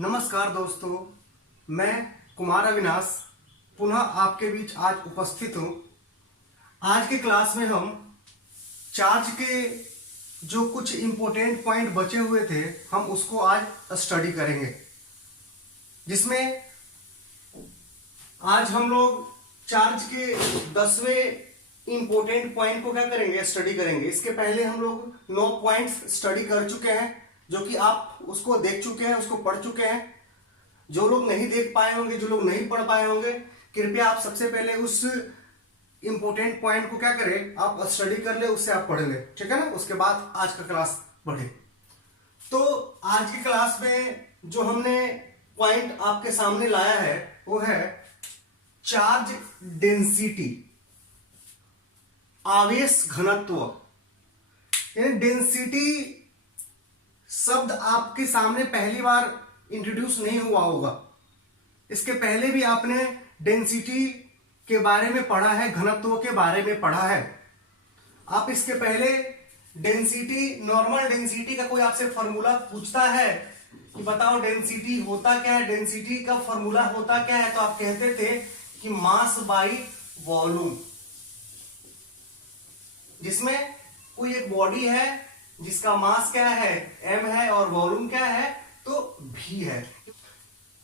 नमस्कार दोस्तों, मैं कुमार अविनाश पुनः आपके बीच आज उपस्थित हूँ। आज के क्लास में हम चार्ज के जो कुछ इम्पोर्टेंट पॉइंट बचे हुए थे हम उसको आज स्टडी करेंगे, जिसमें आज हम लोग चार्ज के 10वें इम्पोर्टेंट पॉइंट को क्या करेंगे, स्टडी करेंगे। इसके पहले हम लोग 9 पॉइंट्स स्टडी कर चुके हैं, जो कि आप उसको देख चुके हैं, उसको पढ़ चुके हैं। जो लोग नहीं देख पाए होंगे, जो लोग नहीं पढ़ पाए होंगे, कृपया आप सबसे पहले उस इंपॉर्टेंट पॉइंट को क्या करें, आप स्टडी कर ले, उससे आप पढ़ ले, ठीक है ना। उसके बाद आज का क्लास बढ़े। तो आज की क्लास में जो हमने पॉइंट आपके सामने लाया है वो है चार्ज डेंसिटी, आवेश घनत्व। यानी डेंसिटी शब्द आपके सामने पहली बार इंट्रोड्यूस नहीं हुआ होगा। इसके पहले भी आपने डेंसिटी के बारे में पढ़ा है, घनत्व के बारे में पढ़ा है। आप इसके पहले डेंसिटी, नॉर्मल डेंसिटी का कोई आपसे फॉर्मूला पूछता है कि बताओ डेंसिटी होता क्या है, डेंसिटी का फॉर्मूला होता क्या है, तो आप कहते थे कि मास बाई वॉल्यूम। जिसमें कोई एक बॉडी है जिसका मास क्या है, m है, और वॉल्यूम क्या है, तो v है।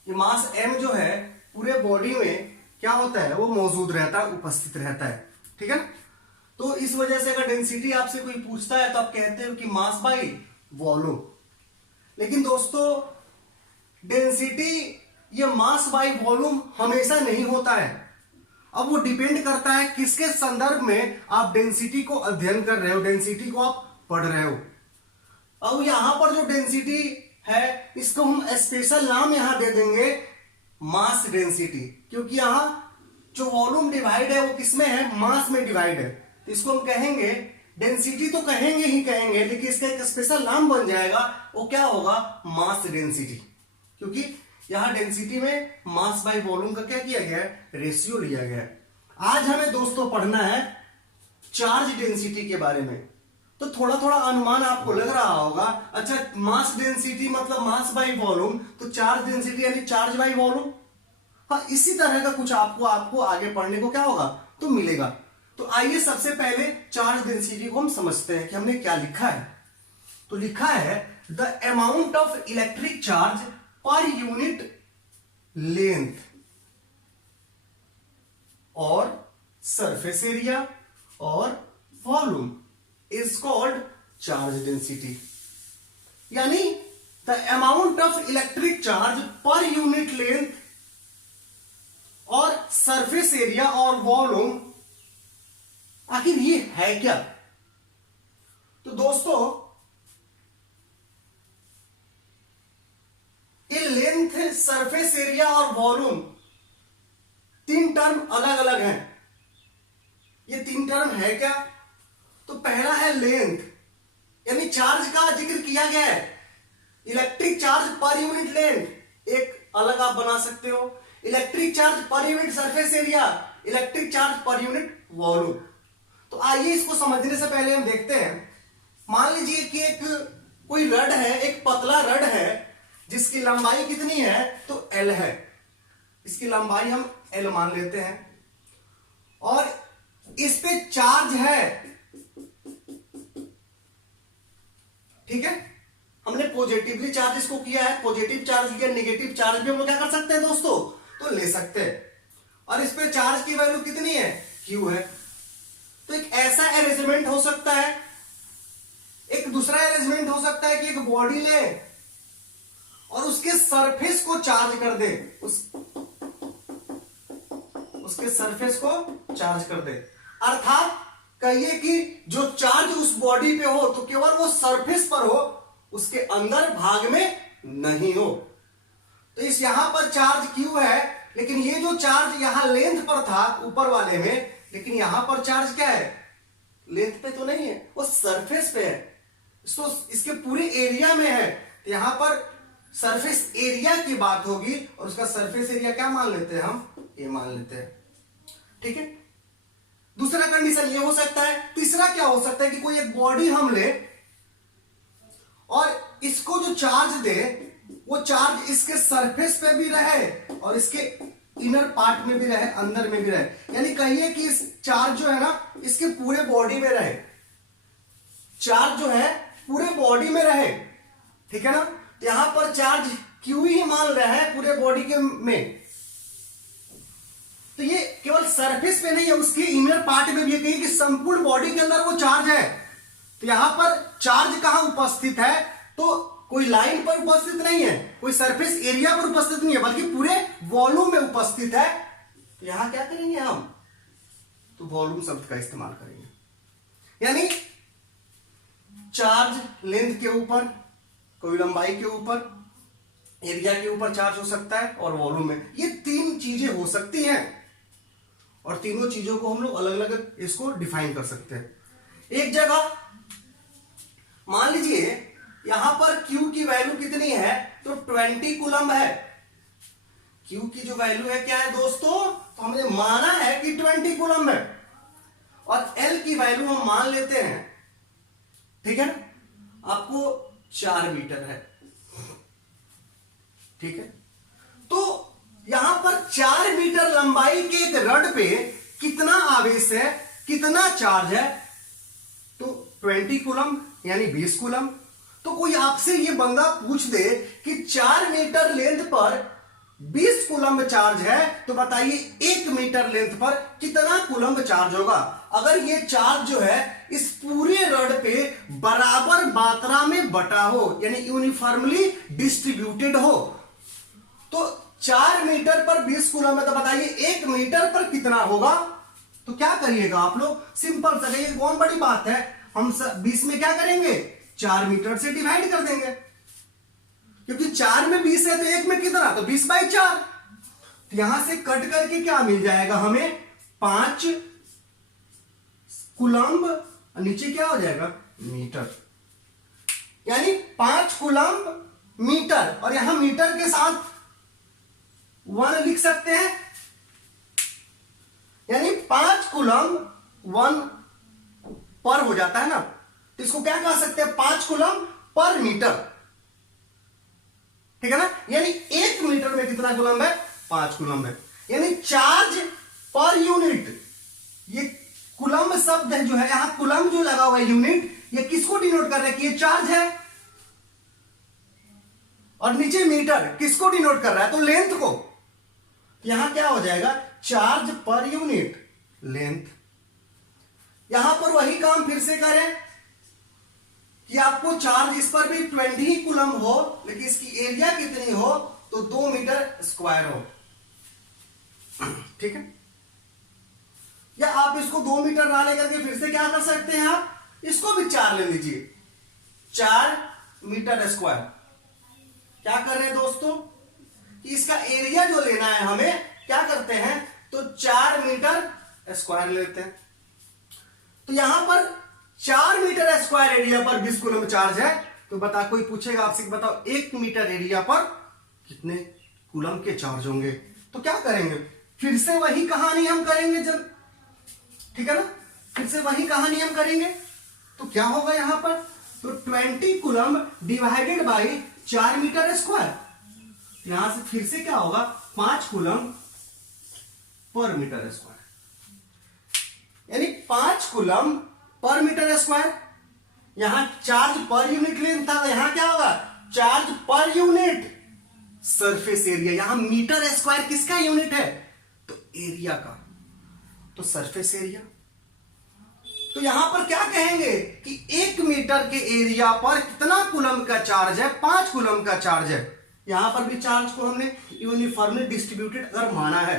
ये मास m जो है पूरे बॉडी में क्या होता है, वो मौजूद रहता है, उपस्थित रहता है, ठीक है ना। तो इस वजह से अगर डेंसिटी आपसे कोई पूछता है तो आप कहते हो कि मास बाई वॉल्यूम। लेकिन दोस्तों, डेंसिटी ये मास बाई वॉल्यूम हमेशा नहीं होता है। अब वो डिपेंड करता है किसके संदर्भ में आप डेंसिटी को अध्ययन कर रहे हो, डेंसिटी को आप पढ़ रहे हो। अब यहां पर जो डेंसिटी है इसको हम स्पेशल नाम यहां दे देंगे मास डेंसिटी, क्योंकि यहां जो वॉल्यूम डिवाइड है वो किसमें है, मास में डिवाइड है। तो इसको हम कहेंगे डेंसिटी, तो कहेंगे ही कहेंगे, लेकिन इसका एक स्पेशल नाम बन जाएगा, वो क्या होगा, मास डेंसिटी। क्योंकि यहां डेंसिटी में मास बाय वॉल्यूम का क्या किया गया है, रेशियो लिया गया है। आज हमें दोस्तों पढ़ना है चार्ज डेंसिटी के बारे में। तो थोड़ा थोड़ा अनुमान आपको लग रहा होगा, अच्छा मास डेंसिटी मतलब मास बाय वॉल्यूम, तो चार्ज डेंसिटी यानी चार्ज बाय वॉल्यूम। हाँ, इसी तरह का कुछ आपको आगे पढ़ने को क्या होगा, तो मिलेगा। तो आइए सबसे पहले चार्ज डेंसिटी को हम समझते हैं कि हमने क्या लिखा है। तो लिखा है the amount of electric charge per unit length और सरफेस एरिया और volume is called charge density। यानी the amount of electric charge per unit length और surface area और वॉल्यूम, आखिर ये है क्या। तो दोस्तों, ये लेंथ, सरफेस एरिया और वॉल्यूम 3 टर्म अलग अलग हैं। ये 3 टर्म है क्या, तो पहला है लेंथ, यानी चार्ज का जिक्र किया गया है। Electric charge per unit length एक अलग आप बना सकते हो, electric charge per unit surface area, electric charge per unit volume. तो आइए इसको समझने से पहले हम देखते हैं। मान लीजिए कि एक कोई रड है, एक पतला रड है जिसकी लंबाई कितनी है, तो L है। इसकी लंबाई हम L मान लेते हैं, और इस पे चार्ज है, ठीक है। हमने पॉजिटिवली चार्ज इसको किया है, पॉजिटिव चार्ज लिया, नेगेटिव चार्ज भी हम लोग क्या कर सकते हैं दोस्तों, तो ले सकते हैं। और इस पे चार्ज की वैल्यू कितनी है, Q है। तो एक ऐसा अरेंजमेंट हो सकता है, एक दूसरा अरेंजमेंट हो सकता है कि एक बॉडी ले और उसके सरफेस को चार्ज कर दे, उसके सरफेस को चार्ज कर दे। अर्थात कहिए कि जो चार्ज उस बॉडी पे हो तो केवल वो सरफेस पर हो, उसके अंदर भाग में नहीं हो। तो इस यहां पर चार्ज Q है, लेकिन ये जो चार्ज यहां लेंथ पर था ऊपर वाले में, लेकिन यहां पर चार्ज क्या है, लेंथ पे तो नहीं है, वो सरफेस पे है। तो इसके पूरे एरिया में है, तो यहां पर सरफेस एरिया की बात होगी, और उसका सरफेस एरिया क्या मान लेते हैं हम, ये मान लेते हैं, ठीक है। दूसरा कंडीशन ये हो सकता है। तीसरा क्या हो सकता है कि कोई एक बॉडी हम ले और इसको जो चार्ज दे वो चार्ज इसके सरफेस पे भी रहे और इसके इनर पार्ट में भी रहे, अंदर में भी रहे। यानी कहिए कि इस चार्ज जो है ना इसके पूरे बॉडी में रहे, चार्ज जो है पूरे बॉडी में रहे, ठीक है ना। तो यहां पर चार्ज क्यू ही मान रहा है पूरे बॉडी के में, तो ये केवल सरफेस पे नहीं है, उसके इनर पार्ट में भी है, कहिए कि संपूर्ण बॉडी के अंदर वो चार्ज है। तो यहां पर चार्ज कहां उपस्थित है, तो कोई लाइन पर उपस्थित नहीं है, कोई सरफेस एरिया पर उपस्थित नहीं है, बल्कि पूरे वॉल्यूम में उपस्थित है। तो यहां क्या करेंगे हम, तो वॉल्यूम शब्द का इस्तेमाल करेंगे। यानी चार्ज लेंथ के ऊपर, कोई लंबाई के ऊपर, एरिया के ऊपर चार्ज हो सकता है और वॉल्यूम में, ये तीन चीजें हो सकती हैं और तीनों चीजों को हम लोग अलग अलग इसको डिफाइन कर सकते हैं। एक जगह मान लीजिए यहां पर Q की वैल्यू कितनी है, तो 20 कूलम है। Q की जो वैल्यू है क्या है दोस्तों, तो हमने माना है कि 20 कूलम है, और L की वैल्यू हम मान लेते हैं, ठीक है, आपको 4 मीटर है, ठीक है। तो यहां पर 4 मीटर लंबाई के एक रड पे कितना आवेश है, कितना चार्ज है, तो 20 कूलम यानी 20 कूलम। तो कोई आपसे ये बंदा पूछ दे कि 4 मीटर लेंथ पर 20 कूलम चार्ज है, तो बताइए 1 मीटर लेंथ पर कितना कूलम चार्ज होगा। अगर ये चार्ज जो है इस पूरे रड पे बराबर मात्रा में बटा हो, यानी यूनिफॉर्मली डिस्ट्रीब्यूटेड हो, तो 4 मीटर पर 20 कूलम है, तो बताइए 1 मीटर पर कितना होगा। तो क्या करिएगा आप लोग, सिंपल सा, ये कौन बड़ी बात है, हम 20 में क्या करेंगे, 4 मीटर से डिवाइड कर देंगे, क्योंकि 4 में 20 है तो 1 में कितना, तो 20/4। तो यहां से कट करके क्या मिल जाएगा हमें, 5 कूलम्ब, नीचे क्या हो जाएगा, मीटर, यानी 5 कूलम्ब मीटर, और यहां मीटर के साथ 1 लिख सकते हैं, यानी 5 कूलम्ब 1 पर हो जाता है ना, तो इसको क्या कह सकते हैं, 5 कूलम्ब पर मीटर, ठीक है ना। यानी 1 मीटर में कितना कूलम्ब है, 5 कूलम्ब है, यानी चार्ज पर यूनिट। ये कूलम्ब शब्द है जो है, यहां कूलम्ब जो लगा हुआ है यूनिट, ये किसको डिनोट कर रहा है कि ये चार्ज है, और नीचे मीटर किसको डिनोट कर रहा है, तो लेंथ को। यहां क्या हो जाएगा, चार्ज पर यूनिट लेंथ। यहां पर वही काम फिर से करें कि आपको चार्ज इस पर भी 20 कूलम हो, लेकिन इसकी एरिया कितनी हो, तो 2 मीटर स्क्वायर हो, ठीक है। या आप इसको 2 मीटर ना लेकर के फिर से क्या कर सकते हैं, आप इसको भी 4 ले लीजिए, 4 मीटर स्क्वायर। क्या कर रहे हैं दोस्तों, कि इसका एरिया जो लेना है हमें, क्या करते हैं, तो 4 मीटर स्क्वायर लेते हैं। तो यहां पर 4 मीटर स्क्वायर एरिया पर 20 कूलम चार्ज है, तो बता, कोई पूछेगा आपसे, बताओ 1 मीटर एरिया पर कितने कूलम के चार्ज होंगे। तो क्या करेंगे, फिर से वही कहानी हम करेंगे जब, ठीक है ना, फिर से वही कहानी हम करेंगे। तो क्या होगा यहां पर, तो 20 coulomb divided by 4 metre square, यहां से फिर से क्या होगा, 5 कूलम पर मीटर स्क्वायर, यानी 5 कूलम पर मीटर स्क्वायर। यहां चार्ज पर यूनिट लेंथ था, यहां क्या होगा, charge per unit surface area. यहां मीटर स्क्वायर किसका यूनिट है, तो एरिया का, तो सरफेस एरिया। तो यहां पर क्या कहेंगे कि 1 मीटर के एरिया पर कितना कूलम का चार्ज है, 5 कूलम का चार्ज है। यहां पर भी चार्ज को हमने यूनिफॉर्मली डिस्ट्रीब्यूटेड अगर माना है,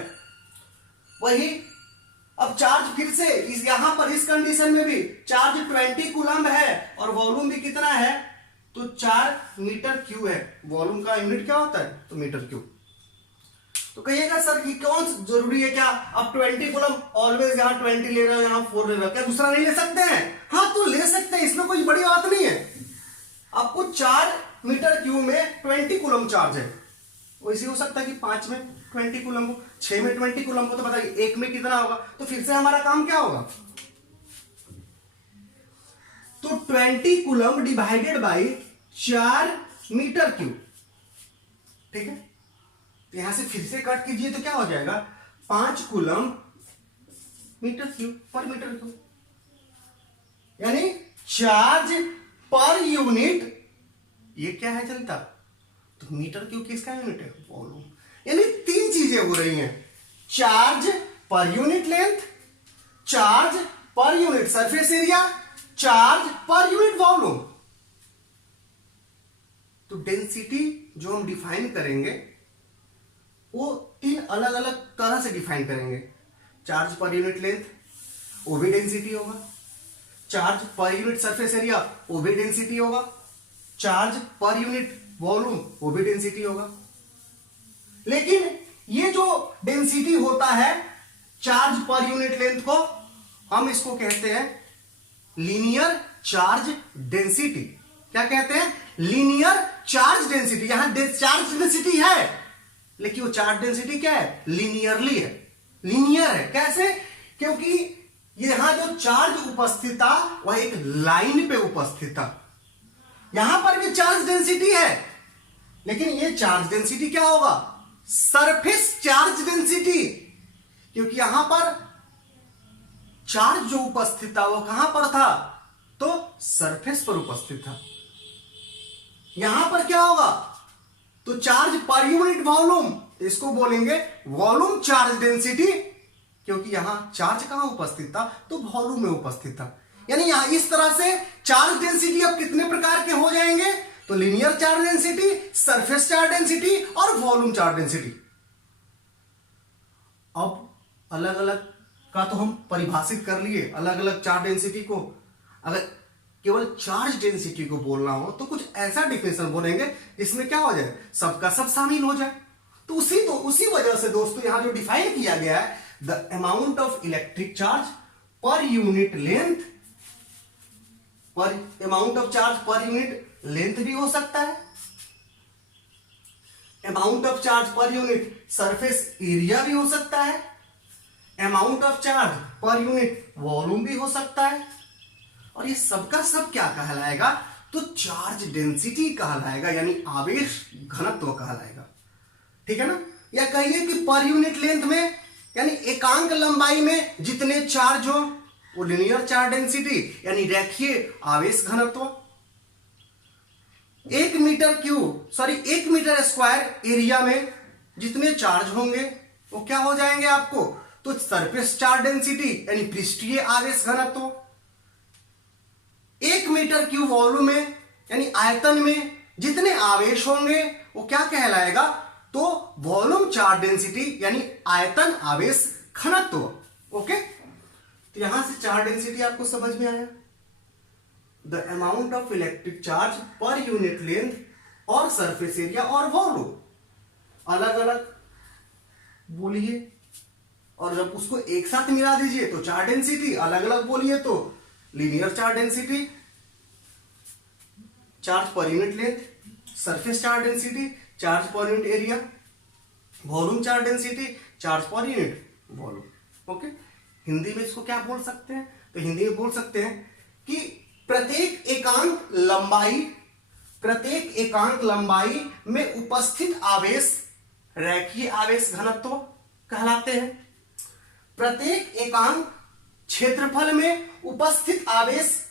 वही अब चार्ज फिर से यहां पर इस कंडीशन में भी चार्ज 20 कूलम है और वॉल्यूम भी कितना है, तो 4 मीटर क्यूब है। वॉल्यूम का यूनिट क्या होता है, तो मीटर क्यूब। तो कहिएगा सर कि कौन जरूरी है क्या, अब 20 कूलम ऑलवेज यहां 20 ले रहा है, यहां 4 ले रहा है, क्या दूसरा नहीं ले सकते हैं, हाँ तो ले सकते हैं, इसमें कोई बड़ी बात नहीं है। आपको 4 मीटर क्यूब में 20 कूलम चार्ज है, वैसे हो सकता है कि 5 में 20 कूलम हो, 6 में 20 कूलम हो, तो बताइए 1 में कितना होगा। तो फिर से हमारा काम क्या होगा, तो 20 coulomb divided by 4 metre cube, ठीक है, तो यहां से फिर से कट कीजिए तो क्या हो जाएगा, 5 कूलम मीटर क्यूब पर मीटर क्यूब, यानी चार्ज पर यूनिट, ये क्या है जनता, तो मीटर क्यूब किसका यूनिट है, वॉल्यूम। यानी 3 चीजें हो रही हैं, charge per unit length, charge per unit surface area, charge per unit volume. तो डेंसिटी जो हम डिफाइन करेंगे वो 3 अलग अलग तरह से डिफाइन करेंगे। चार्ज पर यूनिट लेंथ, वो भी डेंसिटी होगा। Charge per unit surface area, वो भी डेंसिटी होगा। चार्ज पर यूनिट वॉल्यूम, वो भी डेंसिटी होगा। लेकिन ये जो डेंसिटी होता है चार्ज पर यूनिट लेंथ को, हम इसको कहते हैं लीनियर चार्ज डेंसिटी। क्या कहते हैं, लीनियर चार्ज डेंसिटी। यहां चार्ज डेंसिटी है लेकिन वो चार्ज डेंसिटी क्या है, लीनियरली है, लीनियर है। कैसे, क्योंकि यहां जो चार्ज उपस्थित था वह एक लाइन पे उपस्थित था। यहां पर भी चार्ज डेंसिटी है लेकिन ये चार्ज डेंसिटी क्या होगा, सरफेस चार्ज डेंसिटी, क्योंकि यहां पर चार्ज जो उपस्थित था वो कहां पर था, तो सरफेस पर उपस्थित था। यहां पर क्या होगा, तो चार्ज पर यूनिट वॉल्यूम, इसको बोलेंगे वॉल्यूम चार्ज डेंसिटी, क्योंकि यहां चार्ज कहां उपस्थित था, तो वॉल्यूम में उपस्थित था। यानी यहां इस तरह से चार्ज डेंसिटी अब कितने प्रकार के हो जाएंगे, तो linear charge density, surface charge density और वॉल्यूम चार्ज डेंसिटी। अब अलग अलग का तो हम परिभाषित कर लिए, अलग अलग चार्ज डेंसिटी को। अगर केवल चार्ज डेंसिटी को बोलना हो तो कुछ ऐसा डिफिनेशन बोलेंगे जिसमें क्या हो जाए, सबका सब शामिल हो जाए। तो उसी वजह से दोस्तों यहां जो डिफाइन किया गया है, the amount of electric charge per unit length, पर amount of charge per unit length भी हो सकता है, amount of charge per unit surface area भी हो सकता है, amount of charge per unit volume भी हो सकता है, और ये सबका सब क्या कहलाएगा, तो चार्ज डेंसिटी कहलाएगा, यानी आवेश घनत्व कहलाएगा। ठीक है ना, या कहिए कि पर यूनिट लेंथ में, यानी एकांक लंबाई में जितने चार्ज हो वो लीनियर चार्ज डेंसिटी, यानी रेखीय आवेश घनत्व। 1 मीटर स्क्वायर एरिया में जितने चार्ज होंगे वो क्या हो जाएंगे आपको, तो सरफेस चार्ज डेंसिटी, यानी पृष्ठीय आवेश घनत्व। 1 मीटर क्यूब वॉल्यूम में, यानी आयतन में जितने आवेश होंगे वो क्या कहलाएगा, तो वॉल्यूम चार्ज डेंसिटी, यानी आयतन आवेश घनत्व। ओके, तो यहां से चार्ज डेंसिटी आपको समझ में आया। The amount of electric charge per unit length और सरफेस एरिया और वॉल्यूम, अलग अलग बोलिए, और जब उसको एक साथ मिला दीजिए तो चार्ज डेंसिटी, अलग अलग बोलिए तो linear charge density, charge per unit length, surface charge density, charge per unit area, volume charge density, charge per unit volume. Okay, Hindi में इसको क्या बोल सकते हैं, तो हिंदी में बोल सकते हैं कि प्रत्येक एकांक लंबाई में उपस्थित आवेश रेखीय आवेश घनत्व कहलाते हैं। प्रत्येक एकांक क्षेत्रफल में उपस्थित आवेश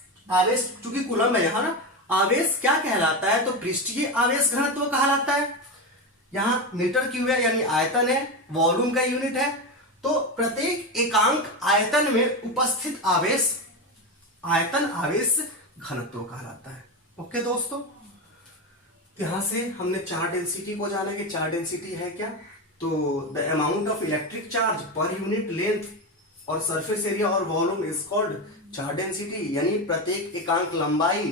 चूंकि कूलम है यहां ना, आवेश क्या कहलाता है, तो पृष्ठीय आवेश घनत्व कहलाता है। यहां मीटर क्यूब है यानी आयतन है, वॉल्यूम का यूनिट है, तो प्रत्येक एकांक आयतन में उपस्थित आवेश आयतन आवेश घनत्व कहलाता है। ओके दोस्तों, यहां से हमने चार्ज डेंसिटी को जाना कि चार्ज डेंसिटी है क्या, तो the amount of electric charge per unit length और सरफेस एरिया और volume is called charge density, यानी प्रत्येक एकांक लंबाई,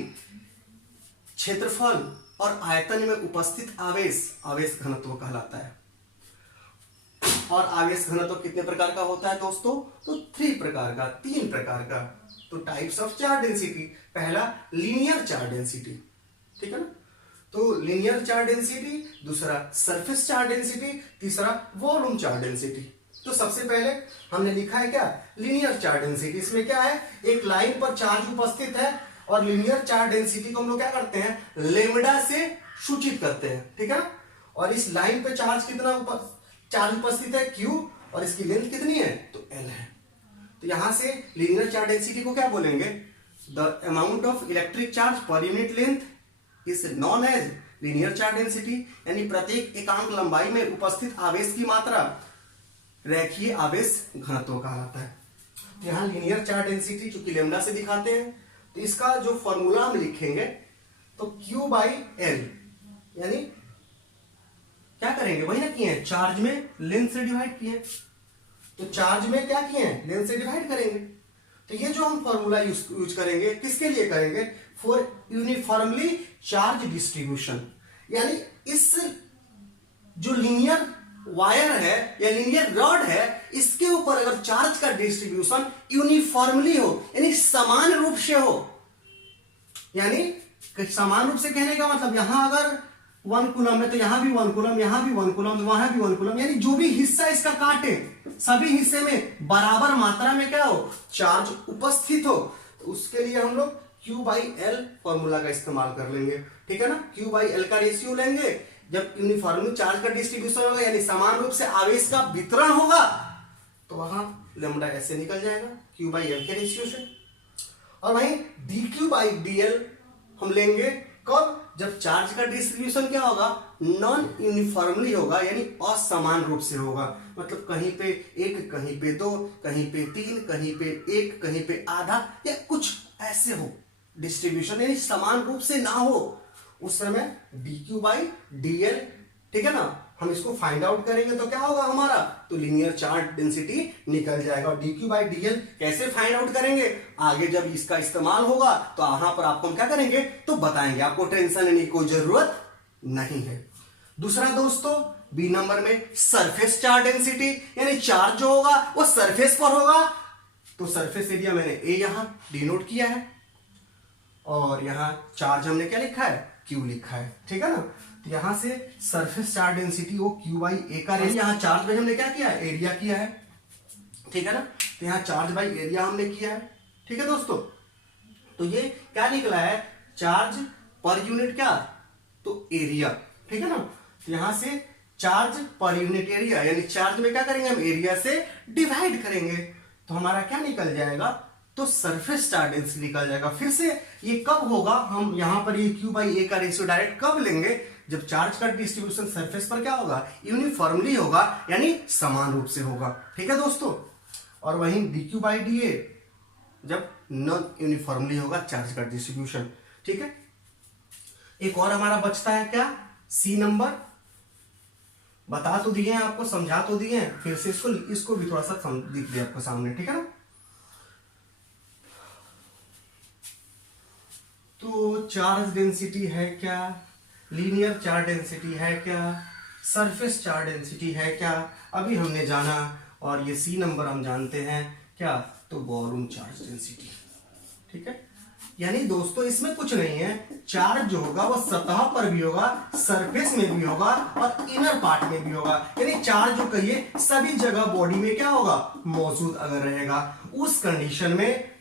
क्षेत्रफल और आयतन में उपस्थित आवेश घनत्व कहलाता है। और आवेश घनत्व कितने प्रकार का होता है दोस्तों, तो 3 प्रकार का। तो टाइप्स ऑफ चार्ज डेंसिटी, पहला लीनियर चार्ज डेंसिटी, ठीक है ना, तो लीनियर चार्ज डेंसिटी, दूसरा सरफेस चार्ज डेंसिटी, तीसरा वॉल्यूम चार्ज डेंसिटी। तो सबसे पहले हमने लिखा है क्या, लीनियर चार्ज डेंसिटी। इसमें क्या है, एक लाइन पर चार्ज उपस्थित है और लीनियर चार्ज डेंसिटी को हम लोग क्या करते हैं, लेमडा से सूचित करते हैं, ठीक है ना। और इस लाइन पे चार्ज कितना चार्ज उपस्थित है Q, और इसकी लेंथ कितनी है तो L है। तो यहां से लीनियर चार्ज डेंसिटी को क्या बोलेंगे, the amount of electric charge per unit length is known as linear charge density, यानी प्रत्येक एकांक लंबाई में उपस्थित आवेश की मात्रा रेखीय आवेश घनत्व कहलाता है। तो यहाँ लीनियर चार्ज डेंसिटी चूंकि लेमडा से दिखाते हैं, तो इसका जो फॉर्मूला हम लिखेंगे तो Q बाई एल, यानी क्या करेंगे वही ना किए हैं, चार्ज में लेंथ से डिवाइड किए, तो चार्ज में क्या किए हैं लेंथ से डिवाइड करेंगे। तो ये जो हम फॉर्मूला यूज करेंगे किसके लिए करेंगे, फॉर यूनिफॉर्मली चार्ज डिस्ट्रीब्यूशन, यानी इस जो लीनियर वायर है या लीनियर रॉड है इसके ऊपर अगर चार्ज का डिस्ट्रीब्यूशन यूनिफॉर्मली हो, यानी समान रूप से हो, यानी समान रूप से कहने का मतलब यहां अगर 1 कूलम है तो यहां भी 1 कूलम, यहां भी 1 कूलम, वहां भी 1 कूलम, यानी जो भी हिस्सा इसका काटे सभी हिस्से में बराबर मात्रा में क्या हो चार्ज उपस्थित हो, तो उसके लिए हम लोग Q बाई एल फॉर्मूला का इस्तेमाल कर लेंगे। ठीक है ना, Q बाई एल का रेशियो लेंगे, जब यूनिफॉर्मली चार्ज का डिस्ट्रीब्यूशन होगा यानी समान रूप से आवेश का वितरण होगा तो वहां लेमडा ऐसे निकल जाएगा Q बाई एल के रेशियो से। और वहीं dQ बाई dl हम लेंगे कब, जब चार्ज का डिस्ट्रीब्यूशन क्या होगा नॉन यूनिफॉर्मली होगा, यानी असमान रूप से होगा, मतलब कहीं पे 1, कहीं पे 2, कहीं पे 3, कहीं पे 1, कहीं पे आधा, या कुछ ऐसे हो डिस्ट्रीब्यूशन, यानी समान रूप से ना हो, उस समय dQ बाई dl। ठीक है ना, हम इसको फाइंड आउट करेंगे तो क्या होगा हमारा, तो लीनियर चार्ज डेंसिटी निकल जाएगा। और dQ बाई dl कैसे फाइंड आउट करेंगे, आगे जब इसका इस्तेमाल होगा तो यहां पर आपको हम क्या करेंगे तो बताएंगे, आपको टेंशन लेने की कोई जरूरत नहीं है। दूसरा दोस्तों बी नंबर में सरफेस चार्ज डेंसिटी, यानी चार्ज जो होगा वो सरफेस पर होगा, तो सरफेस एरिया मैंने ए यहां डिनोट किया है, और यहां चार्ज हमने क्या लिखा है Q लिखा है। ठीक है ना, तो यहां से सरफेस चार्ज डेंसिटी वो Q बाई ए का रेशियो, यहां चार्ज बाई हमने क्या किया है एरिया किया है। ठीक है ना, तो यहां चार्ज बाई एरिया हमने किया है। ठीक है दोस्तों, तो ये क्या निकला है चार्ज पर यूनिट क्या तो एरिया। ठीक है ना, तो यहां से चार्ज पर यूनिट एरिया, यानी चार्ज में क्या करेंगे हम एरिया से डिवाइड करेंगे, तो हमारा क्या निकल जाएगा तो सरफेस चार्ज डेंसिटी निकल जाएगा। फिर से ये कब होगा, हम यहां पर ये Q बाई ए का रेशियो डायरेक्ट कब लेंगे, जब चार्ज का डिस्ट्रीब्यूशन सरफेस पर क्या होगा यूनिफॉर्मली होगा, यानी समान रूप से होगा। ठीक है दोस्तों, और वहीं dQ बाई dA जब नॉन यूनिफॉर्मली होगा चार्ज का डिस्ट्रीब्यूशन। ठीक है, एक और हमारा बचता है क्या सी नंबर, बता तो दिए हैं आपको, समझा तो दिए हैं, फिर से इसको भी थोड़ा सा दिख दिया आपको सामने। ठीक है ना, तो चार्ज डेंसिटी है क्या, लीनियर चार्ज डेंसिटी है क्या, सरफेस चार्ज डेंसिटी है क्या, अभी हमने जाना। और ये सी नंबर हम जानते हैं क्या तो वॉल्यूम चार्ज डेंसिटी। ठीक है, यानी दोस्तों इसमें कुछ नहीं है, चार्ज जो होगा वो सतह पर भी होगा, सरफेस में भी होगा और इनर पार्ट में भी होगा, यानी चार्ज जो कहिए सभी जगह बॉडी में क्या होगा मौजूद अगर रहेगा, उस कंडीशन में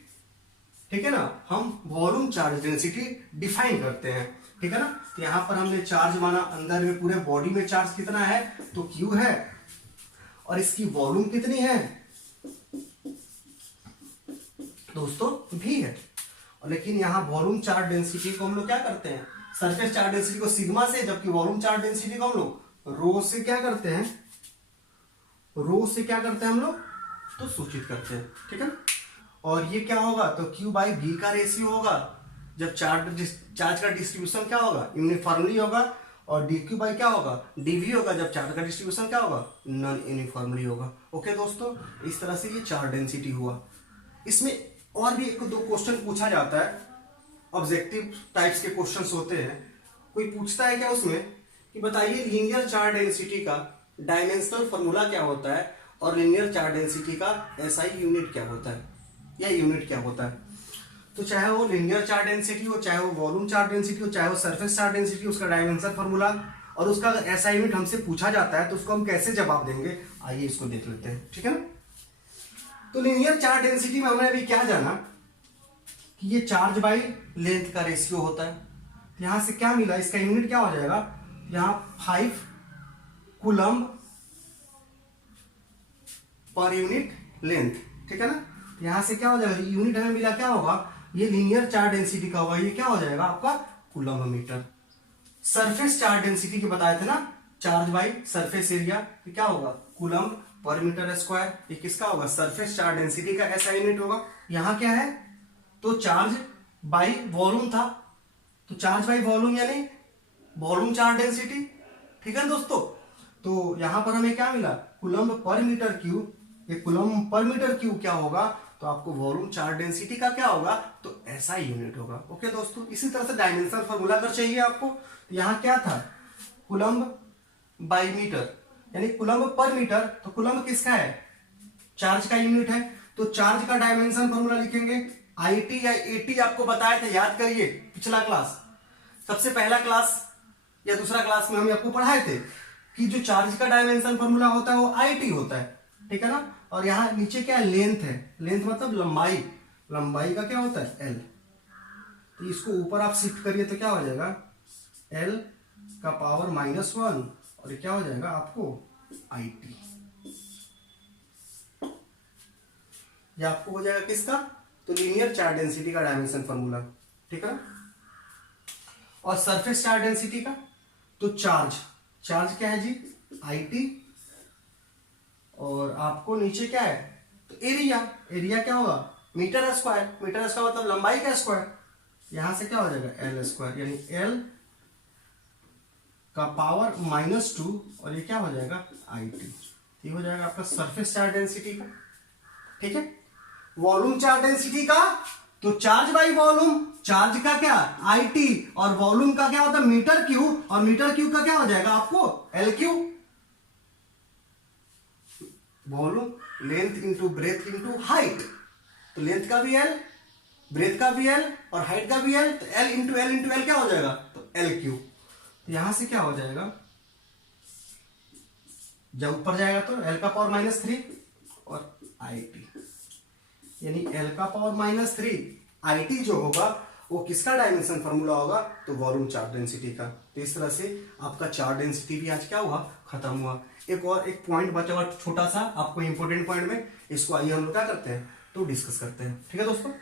ठीक है ना हम वॉल्यूम चार्ज डेंसिटी डिफाइन करते हैं। ठीक है ना, तो यहां पर हमने चार्ज माना अंदर में पूरे बॉडी में चार्ज कितना है तो Q है, और इसकी वॉल्यूम कितनी है दोस्तों V है। और लेकिन यहां वॉल्यूम चार्ज डेंसिटी को हम लोग क्या करते हैं, सरफेस चार्ज डेंसिटी को सिग्मा से, जबकि वॉल्यूम चार्ज डेंसिटी को हम लोग रो से क्या करते हैं, रो से क्या करते हैं हम लोग तो सूचित करते हैं। ठीक है ना, और ये क्या होगा तो Q बाई V का रेशियो होगा, जब चार्ज का डिस्ट्रीब्यूशन क्या होगा यूनिफॉर्मली होगा, और dQ बाई क्या होगा dV होगा, जब चार्ज का डिस्ट्रीब्यूशन क्या होगा नॉन यूनिफॉर्मली होगा। ओके दोस्तों, इस तरह से ये चार्ज डेंसिटी हुआ। इसमें और भी 1-2 क्वेश्चन पूछा जाता है, ऑब्जेक्टिव टाइप्स के क्वेश्चंस होते हैं। कोई पूछता है क्या उसमें कि बताइए लीनियर चार्ज डेंसिटी का डायमेंशनल फॉर्मूला क्या होता है, और लीनियर चार्ज डेंसिटी का SI यूनिट क्या होता है या यूनिट क्या होता है। तो चाहे वो लीनियर चार्ज डेंसिटी हो, चाहे वो वॉल्यूम चार्ज डेंसिटी हो, चाहे वो सरफेस चार्ज डेंसिटी, उसका डायमेंशन फॉर्मूला और उसका अगर ऐसा यूनिट हमसे पूछा जाता है तो उसको हम कैसे जवाब देंगे, आइए इसको देख लेते हैं। ठीक है ना, तो लीनियर चार्ज डेंसिटी में हमने अभी क्या जाना कि ये चार्ज बाई लेंथ का रेशियो होता है। यहां से क्या मिला, इसका यूनिट क्या हो जाएगा, यहाँ 5 कूलम्ब पर यूनिट लेंथ, ठीक है ना। यहां से क्या हो जाएगा, यूनिट हमें मिला, क्या होगा, ये लीनियर चार्ज डेंसिटी का होगा, ये क्या हो जाएगा आपका coulomb metre. Surface charge density के बताए थे ना, चार्ज बाई सरफेस एरिया, तो क्या होगा कूलम्ब पर मीटर स्क्वायर। ये किसका होगा, सरफेस चार्ज डेंसिटी का ऐसा यूनिट होगा। यहां क्या है, तो चार्ज बाई वॉल्यूम था, तो चार्ज बाई वॉल्यूम यानी वॉल्यूम चार्ज डेंसिटी, ठीक है दोस्तों। तो यहां पर हमें क्या मिला, कूलम्ब पर मीटर क्यूब। ये कूलम्ब पर मीटर क्यूब क्या होगा, तो आपको वॉल्यूम चार्ज डेंसिटी का क्या होगा, तो ऐसा यूनिट होगा। ओके दोस्तों, इसी तरह से डायमेंशनल फॉर्मूला अगर चाहिए आपको, तो यहां क्या था, कूलम्ब बाई मीटर यानी कूलम्ब पर मीटर, तो कूलम्ब किसका है, चार्ज का यूनिट है। तो चार्ज का डायमेंशन फॉर्मूला लिखेंगे, आईटी या एटी आपको बताए थे, याद करिए पिछला क्लास, सबसे पहला क्लास या दूसरा क्लास में हम आपको पढ़ाए थे कि जो चार्ज का डायमेंशन फॉर्मूला होता है वो आईटी होता है, ठीक है ना। और यहाँ नीचे क्या है, लेंथ है, लेंथ मतलब लंबाई, लंबाई का क्या होता है एल। तो इसको ऊपर आप शिफ्ट करिए तो क्या हो जाएगा, एल का पावर -1, और ये क्या हो जाएगा आपको आईटी। ये आपको हो जाएगा किसका, तो लीनियर चार्ज डेंसिटी का डायमेंशन फॉर्मूला, ठीक है ना। और सरफेस चार्ज डेंसिटी का, तो चार्ज, चार्ज क्या है जी आईटी, और आपको नीचे क्या है, तो एरिया, एरिया क्या होगा मीटर स्क्वायर, मीटर स्क्वायर मतलब लंबाई का स्क्वायर, यहां से क्या हो जाएगा एल स्क्वायर, यानी एल का पावर -2, और ये क्या हो जाएगा आईटी। ये हो जाएगा आपका सरफेस चार्ज डेंसिटी का, ठीक है। वॉल्यूम चार्ज डेंसिटी का, तो चार्ज बाई वॉल्यूम, चार्ज का क्या आईटी, और वॉल्यूम का क्या होता है मीटर क्यूब, और मीटर क्यूब का क्या हो जाएगा आपको L cube. Volume length into breadth into height, तो लेंथ का भी एल, ब्रेथ का भी एल, और हाइट का भी एल, तो एल इंटू एल क्या हो जाएगा, तो एल क्यूब। यहां से क्या हो जाएगा, जब ऊपर जाएगा तो एल का पावर -3 और आईटी, यानी एल का पावर -3 आईटी जो होगा वो किसका डायमेंशन फॉर्मूला होगा, तो वॉल्यूम चार्ज डेंसिटी का। तो इस तरह से आपका चार्ज डेंसिटी भी आज क्या हुआ, खत्म हुआ। एक और एक पॉइंट बचा हुआ छोटा सा आपको इंपोर्टेंट पॉइंट में, इसको आइए हम लोग क्या करते हैं, तो डिस्कस करते हैं, ठीक है दोस्तों।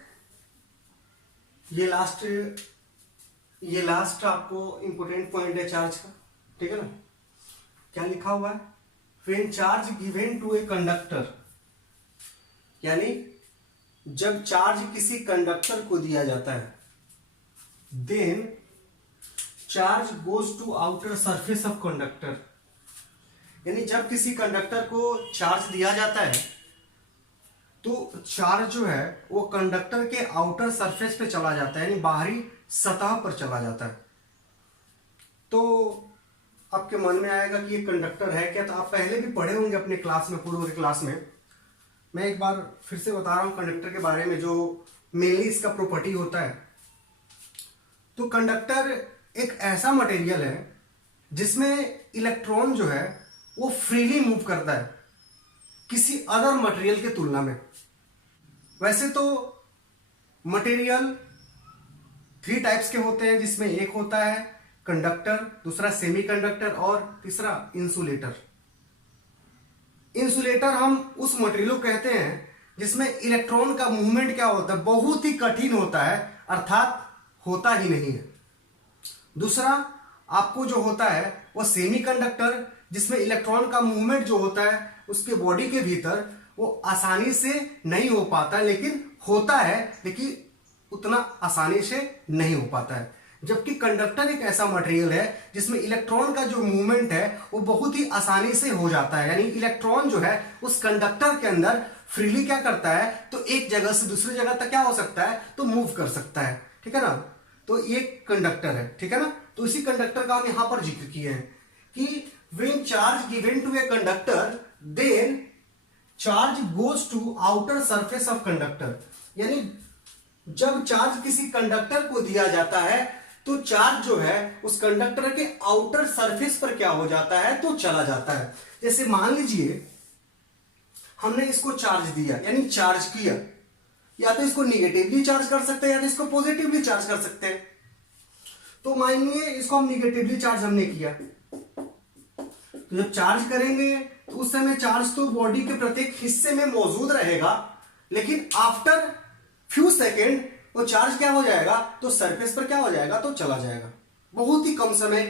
ये लास्ट आपको इंपोर्टेंट पॉइंट है चार्ज का, ठीक है ना। क्या लिखा हुआ है, when charge given to a conductor, यानी जब चार्ज किसी कंडक्टर को दिया जाता है, then charge goes to outer surface of conductor, यानी जब किसी कंडक्टर को चार्ज दिया जाता है तो चार्ज जो है वो कंडक्टर के आउटर सरफेस पे चला जाता है, यानी बाहरी सतह पर चला जाता है। तो आपके मन में आएगा कि ये कंडक्टर है क्या, तो आप पहले भी पढ़े होंगे अपने क्लास में, पूर्व के क्लास में। मैं एक बार फिर से बता रहा हूं कंडक्टर के बारे में, जो मेनली इसका प्रॉपर्टी होता है। तो कंडक्टर एक ऐसा मटेरियल है जिसमें इलेक्ट्रॉन जो है वो फ्रीली मूव करता है किसी अदर मटेरियल के तुलना में। वैसे तो मटेरियल 3 टाइप्स के होते हैं, जिसमें एक होता है कंडक्टर, दूसरा सेमीकंडक्टर और तीसरा इंसुलेटर। इंसुलेटर हम उस मटेरियल को कहते हैं जिसमें इलेक्ट्रॉन का मूवमेंट क्या होता है, बहुत ही कठिन होता है, अर्थात होता ही नहीं है। दूसरा आपको जो होता है वो सेमीकंडक्टर, जिसमें इलेक्ट्रॉन का मूवमेंट जो होता है उसके बॉडी के भीतर वो आसानी से नहीं हो पाता, लेकिन होता है, लेकिन उतना आसानी से नहीं हो पाता है। जबकि कंडक्टर एक ऐसा मटेरियल है जिसमें इलेक्ट्रॉन का जो मूवमेंट है वो बहुत ही आसानी से हो जाता है, यानी इलेक्ट्रॉन जो है उस कंडक्टर के अंदर फ्रीली क्या करता है, तो एक जगह से दूसरी जगह तक क्या हो सकता है, तो मूव कर सकता है, ठीक है ना। तो ये कंडक्टर है, ठीक है ना। तो इसी कंडक्टर का हम यहां पर जिक्र किए हैं कि when charge given to a conductor then charge goes to outer surface of conductor, यानी जब चार्ज किसी कंडक्टर को दिया जाता है तो चार्ज जो है उस कंडक्टर के आउटर सरफेस पर क्या हो जाता है, तो चला जाता है। जैसे मान लीजिए हमने इसको चार्ज दिया, यानी चार्ज किया, या तो इसको निगेटिवली चार्ज कर सकते हैं या तो इसको पॉजिटिवली चार्ज कर सकते हैं। तो मानिए इसको हम निगेटिवली चार्ज हमने किया, तो जब चार्ज करेंगे तो उस समय चार्ज तो बॉडी के प्रत्येक हिस्से में मौजूद रहेगा, लेकिन आफ्टर फ्यू सेकेंड वो चार्ज क्या हो जाएगा, तो सरफेस पर क्या हो जाएगा, तो चला जाएगा। बहुत ही कम समय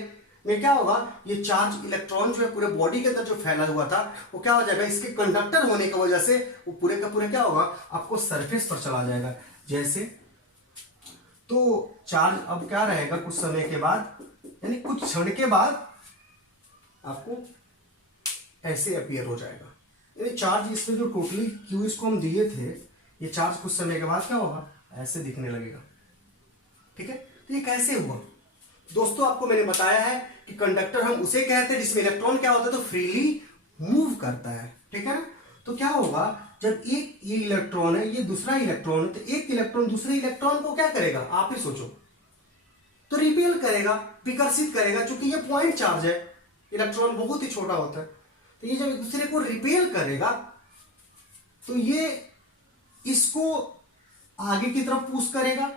में क्या होगा, ये चार्ज इलेक्ट्रॉन जो है पूरे बॉडी के अंदर जो फैला हुआ था वो क्या हो जाएगा, इसके कंडक्टर होने की वजह से वो पूरे का पूरे क्या होगा, आपको सरफेस पर चला जाएगा। जैसे तो चार्ज अब क्या रहेगा, कुछ समय के बाद यानी कुछ क्षण के बाद आपको ऐसे अपीयर हो जाएगा। यानी चार्ज इसमें जो टोटली क्यू इसको हम दिए थे, ये चार्ज कुछ समय के बाद क्या होगा, ऐसे दिखने लगेगा। ठीक है, तो ये कैसे हुआ दोस्तों, आपको मैंने बताया है कि कंडक्टर हम उसे कहते हैं जिसमें इलेक्ट्रॉन क्या होता है, तो फ्रीली मूव करता है। ठीक है ना, तो क्या होगा, जब एक ये इलेक्ट्रॉन है, ये दूसरा इलेक्ट्रॉन है, तो एक इलेक्ट्रॉन दूसरे इलेक्ट्रॉन को क्या करेगा, आप ही सोचो, तो रिपेल करेगा, विकर्षित करेगा। चूंकि ये पॉइंट चार्ज है, इलेक्ट्रॉन बहुत ही छोटा होता है, तो ये जब एक दूसरे को रिपेल करेगा तो ये इसको आगे की तरफ पुश करेगा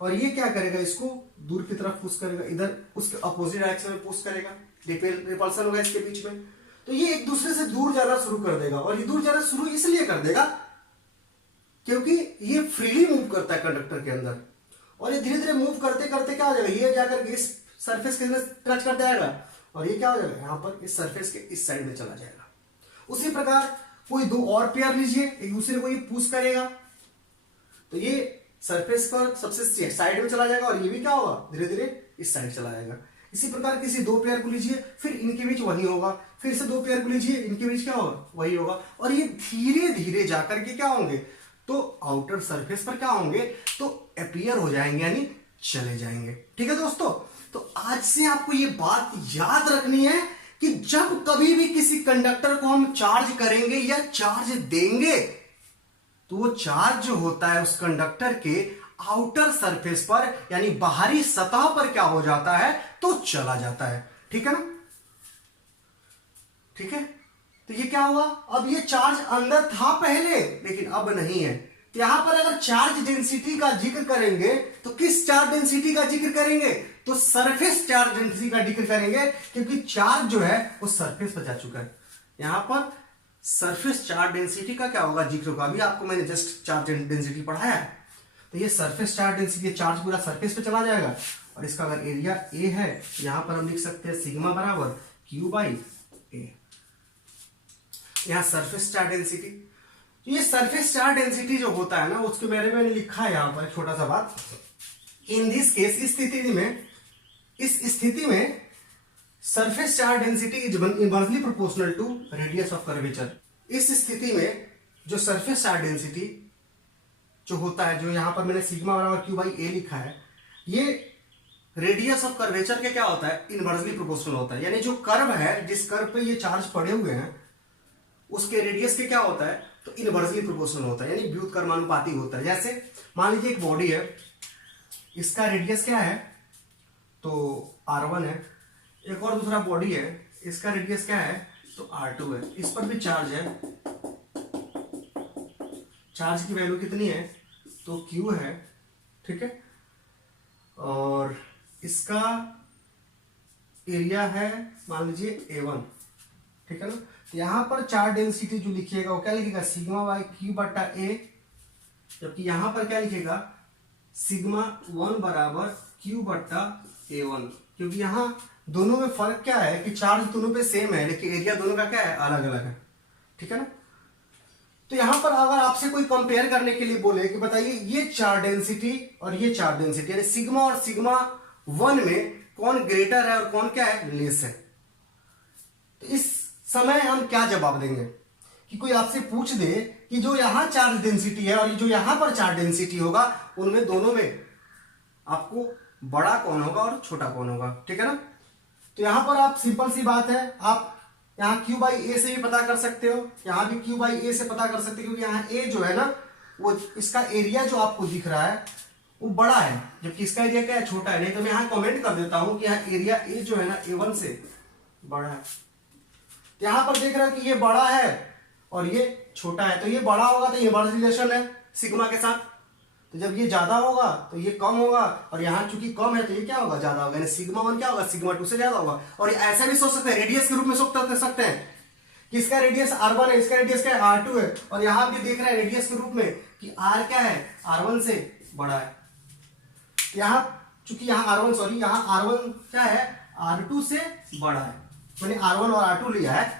और ये क्या करेगा, इसको दूर की तरफ पुश करेगा, इधर उसके अपोजिट डायरेक्शन में पुश करेगा। रिपल्सन होगा इसके बीच में, तो ये एक दूसरे से दूर जाना शुरू कर देगा। और ये दूर जाना शुरू इसलिए कर देगा क्योंकि ये फ्रीली मूव करता है कंडक्टर के अंदर, और ये धीरे धीरे मूव करते करते क्या हो जाएगा, ये जाकर इस सरफेस के टच कर जाएगा और ये क्या हो जाएगा, यहां पर इस सरफेस के इस साइड में चला जाएगा। उसी प्रकार कोई दो और पेयर लीजिए, एक दूसरे को ये पुश करेगा तो ये सरफेस पर सबसे साइड में चला जाएगा और ये भी क्या होगा, धीरे धीरे इस साइड चला जाएगा। इसी प्रकार किसी दो पेयर को लीजिए, फिर इनके बीच वही होगा, फिर से दो पेयर को लीजिए, इनके बीच क्या होगा, वही होगा, और ये धीरे धीरे जाकर के क्या होंगे, तो आउटर सरफेस पर क्या होंगे, तो अपीयर हो जाएंगे, यानी चले जाएंगे। ठीक है दोस्तों, तो आज से आपको ये बात याद रखनी है कि जब कभी भी किसी कंडक्टर को हम चार्ज करेंगे या चार्ज देंगे तो वो चार्ज जो होता है उस कंडक्टर के आउटर सरफेस पर यानी बाहरी सतह पर क्या हो जाता है, तो चला जाता है। ठीक है ना, ठीक है, तो ये क्या हुआ, अब ये चार्ज अंदर था पहले लेकिन अब नहीं है। तो यहां पर अगर चार्ज डेंसिटी का जिक्र करेंगे तो किस चार्ज डेंसिटी का जिक्र करेंगे, तो सरफेस चार्ज डेंसिटी का जिक्र करेंगे, क्योंकि चार्ज जो है वो सरफेस पर जा चुका है। यहां पर सरफेस चार्ज डेंसिटी का क्या होगा, जिक्र होगा। अभी आपको मैंने जस्ट चार्ज डेंसिटी पढ़ाया है, तो ये सरफेस चार्ज डेंसिटी, चार्ज पूरा सरफेस पे चला जाएगा और इसका अगर एरिया ए है, यहां पर हम लिख सकते हैं सिग्मा बराबर क्यू बाई ए। यहां सरफेस चार्ज डेंसिटी, ये सरफेस चार्ज डेंसिटी जो होता है ना, उसके बारे में मैंने लिखा है यहां पर छोटा सा बात। इन दिस केस, इस स्थिति में surface charge density is inversely proportional to radius of curvature. इस स्थिति में जो सरफेस चार्ज डेंसिटी जो होता है, जो यहां पर मैंने सिग्मा बराबर क्यू बाई ए लिखा है, ये रेडियस ऑफ कर्वेचर के क्या होता है, इनवर्सली प्रोपोर्शनल होता है। यानी जो कर्व है, जिस कर्व पे ये चार्ज पड़े हुए हैं उसके रेडियस के क्या होता है, तो इनवर्सली प्रोपोर्शनल होता है, यानी व्युत्क्रमानुपाती होता है। जैसे मान लीजिए एक बॉडी है, इसका रेडियस क्या है, तो r1 है, एक और दूसरा बॉडी है, इसका रेडियस क्या है, तो r2 है, इस पर भी चार्ज है, चार्ज की वैल्यू कितनी है, तो q है। ठीक है, और इसका एरिया है मान लीजिए a1। ठीक है ना, तो यहां पर चार्ज डेंसिटी जो लिखिएगा वो क्या लिखिएगा, सिग्मा बाई क्यू बटा ए, जबकि यहां पर क्या लिखिएगा, सिग्मा 1 बराबर क्यू बटा a1, क्योंकि यहां दोनों में फर्क क्या है कि चार्ज दोनों पे सेम है लेकिन एरिया दोनों का क्या है, अलग अलग है। ठीक है ना, तो यहां पर अगर आपसे कोई कंपेयर करने के लिए बोले कि बताइए ये चार्ज डेंसिटी और ये चार्ज डेंसिटी, यानी सिग्मा और सिग्मा 1 में कौन ग्रेटर है और कौन क्या है, लेस है, तो इस समय हम क्या जवाब देंगे कि कोई आपसे पूछ दे कि जो यहां चार्ज डेंसिटी है और जो यहां पर चार्ज डेंसिटी होगा, उनमें दोनों में आपको बड़ा कौन होगा और छोटा कौन होगा। ठीक है ना, तो यहां पर आप सिंपल सी बात है, आप यहां क्यू बाई ए से भी पता कर सकते हो, यहां भी क्यू बाई ए से पता कर सकते हो, क्योंकि यहां ए जो है ना, वो इसका एरिया जो आपको दिख रहा है वो बड़ा है, जबकि इसका एरिया क्या है, छोटा है। नहीं तो मैं यहां कमेंट कर देता हूं कि यहां एरिया ए जो है ना, a1 से बड़ा है। यहां पर देख रहे हो कि ये बड़ा है और ये छोटा है, तो ये बड़ा होगा तो इनवर्स रिलेशन है सिग्मा के साथ, तो जब ये ज्यादा होगा तो ये कम होगा, और यहाँ चूंकि कम है तो ये क्या होगा, ज्यादा होगा, यानी सिग्मा 1 क्या होगा, सिग्मा 2 से ज्यादा होगा। और ऐसा भी सोच सकते हैं, रेडियस के रूप में सोच सकते हैं कि इसका रेडियस r1 है, इसका रेडियस क्या है, r2 है, और यहाँ भी देख रहे हैं रेडियस के रूप में कि r क्या है, r1 से बड़ा है। यहाँ चूंकि यहाँ r1 सॉरी यहाँ r1 क्या है, r2 से बड़ा है, मैंने r1 और r2 लिया है,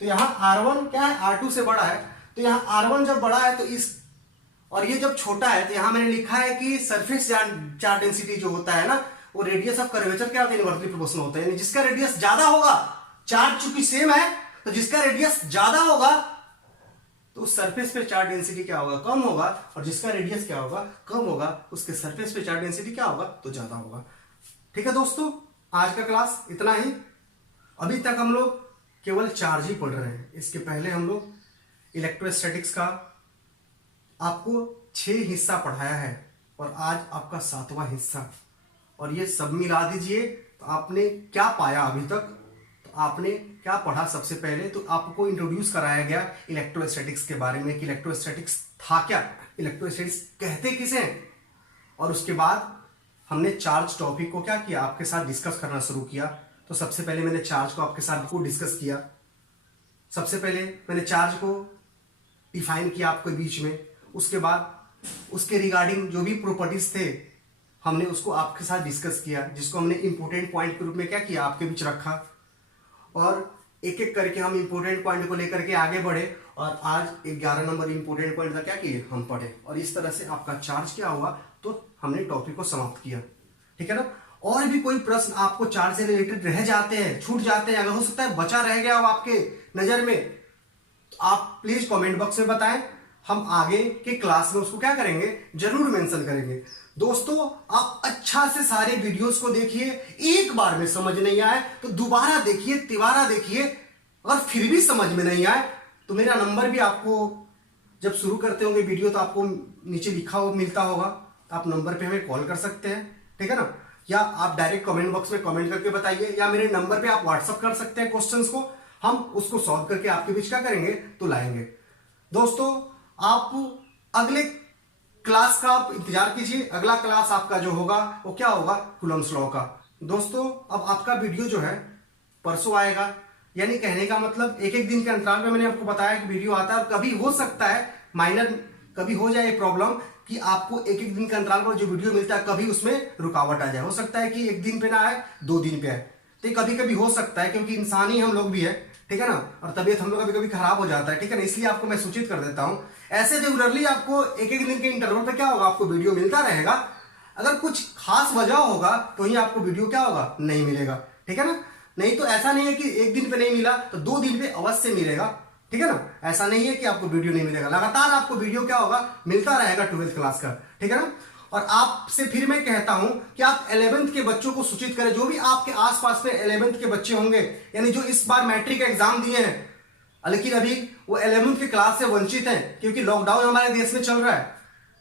तो यहाँ r1 क्या है, r2 से बड़ा है। तो यहाँ r1 जब बड़ा है तो इस, और ये जब छोटा है तो यहाँ मैंने लिखा है कि सरफेस चार्ज डेंसिटी जो होता है ना, वो रेडियस ऑफ कर्वेचर क्या होता है, इनवर्सली प्रोपोर्शनल होता है। यानी जिसका रेडियस ज्यादा होगा, चार्ज चूंकि सेम है, तो जिसका रेडियस ज्यादा होगा तो उस सरफेस पे चार्ज डेंसिटी क्या होगा, कम होगा, और जिसका रेडियस क्या होगा, कम होगा, उसके सरफेस पे चार्ज डेंसिटी क्या होगा, तो ज्यादा होगा। ठीक है दोस्तों, आज का क्लास इतना ही। अभी तक हम लोग केवल चार्ज ही पढ़ रहे हैं। इसके पहले हम लोग इलेक्ट्रोस्टैटिक्स का आपको 6 हिस्सा पढ़ाया है, और आज आपका 7वां हिस्सा। और ये सब मिला दीजिए तो आपने क्या पाया अभी तक, तो आपने क्या पढ़ा। सबसे पहले तो आपको इंट्रोड्यूस कराया गया इलेक्ट्रोस्टैटिक्स के बारे में कि इलेक्ट्रोस्टैटिक्स था क्या, इलेक्ट्रोस्टैटिक्स कहते किसे, और उसके बाद हमने चार्ज टॉपिक को क्या किया, आपके साथ डिस्कस करना शुरू किया। तो सबसे पहले मैंने चार्ज को आपके साथ डिस्कस किया। सबसे पहले मैंने चार्ज को डिफाइन किया आपके बीच में, उसके बाद उसके रिगार्डिंग जो भी प्रॉपर्टीज थे हमने उसको आपके साथ डिस्कस किया, जिसको हमने इंपॉर्टेंट पॉइंट के रूप में क्या किया, आपके बीच रखा। और एक एक करके हम इंपॉर्टेंट पॉइंट को लेकर के आगे बढ़े, और आज 11 नंबर इंपॉर्टेंट पॉइंट का क्या किए, हम पढ़े। और इस तरह से आपका चार्ज क्या हुआ, तो हमने टॉपिक को समाप्त किया। ठीक है ना। और भी कोई प्रश्न आपको चार्ज से रिलेटेड रह जाते हैं, छूट जाते हैं, अगर हो सकता है बचा रह गया हो आपके नजर में, तो आप प्लीज कमेंट बॉक्स में बताएं। हम आगे के क्लास में उसको क्या करेंगे, जरूर मेंशन करेंगे। दोस्तों, आप अच्छा से सारे वीडियोस को देखिए, एक बार में समझ नहीं आए तो दोबारा देखिए, तिबारा देखिए, और फिर भी समझ में नहीं आए तो मेरा नंबर भी आपको जब शुरू करते होंगे वीडियो तो आपको नीचे लिखा हो मिलता होगा, आप नंबर पे हमें कॉल कर सकते हैं। ठीक है ना, या आप डायरेक्ट कमेंट बॉक्स में कमेंट करके बताइए, या मेरे नंबर पे आप व्हाट्सअप कर सकते हैं क्वेश्चंस को, हम उसको सॉल्व करके आपके बीच क्या करेंगे, तो लाएंगे। दोस्तों, आप अगले क्लास का आप इंतजार कीजिए। अगला क्लास आपका जो होगा वो क्या होगा, कूलम्ब्स लॉ का। दोस्तों, अब आपका वीडियो जो है परसों आएगा, यानी कहने का मतलब एक एक दिन के अंतराल में मैंने आपको बताया कि वीडियो आता है। कभी हो सकता है माइनर, कभी हो जाए प्रॉब्लम कि आपको एक एक दिन के अंतराल पर जो वीडियो मिलता है कभी उसमें रुकावट आ जाए। हो सकता है कि एक दिन पे ना आए, 2 दिन पे आए, तो कभी कभी हो सकता है, क्योंकि इंसान ही हम लोग भी है। ठीक है ना, और तबीयत हम लोग कभी कभी खराब हो जाता है। ठीक है ना, इसलिए आपको मैं सूचित कर देता हूं। ऐसे रेगुलरली आपको एक एक दिन के इंटरवल पे क्या होगा, आपको वीडियो मिलता रहेगा। अगर कुछ खास वजह होगा तो ही आपको वीडियो क्या होगा, नहीं मिलेगा। ठीक है ना, नहीं तो ऐसा नहीं है कि एक दिन पे नहीं मिला तो 2 दिन पे अवश्य मिलेगा। ठीक है ना, ऐसा नहीं है कि आपको वीडियो नहीं मिलेगा, लगातार आपको वीडियो क्या होगा, मिलता रहेगा 12th क्लास का। ठीक है ना, और आपसे फिर मैं कहता हूं कि आप 11th के बच्चों को सूचित करें, जो भी आपके आसपास में 11th के बच्चे होंगे, यानी जो इस बार मैट्रिक का एग्जाम दिए हैं लेकिन अभी वो 11th की क्लास से वंचित हैं, क्योंकि लॉकडाउन हमारे देश में चल रहा है।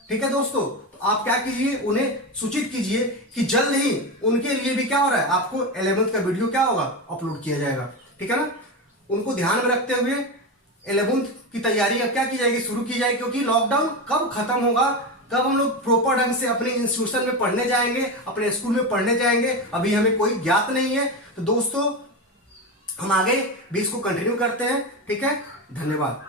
ठीक है दोस्तों, तो आप क्या कीजिए, उन्हें सूचित कीजिए कि जल्द ही उनके लिए भी क्या हो रहा है, आपको 11th का वीडियो क्या होगा, अपलोड किया जाएगा। ठीक है ना, उनको ध्यान में रखते हुए 11th की तैयारी अब क्या की जाएगी, शुरू की जाएगी। क्योंकि लॉकडाउन कब खत्म होगा, कब हम लोग प्रॉपर ढंग से अपने इंस्टीट्यूशन में पढ़ने जाएंगे, अपने स्कूल में पढ़ने जाएंगे, अभी हमें कोई ज्ञात नहीं है। तो दोस्तों, हम आगे भी इसको कंटिन्यू करते हैं। ठीक है, धन्यवाद।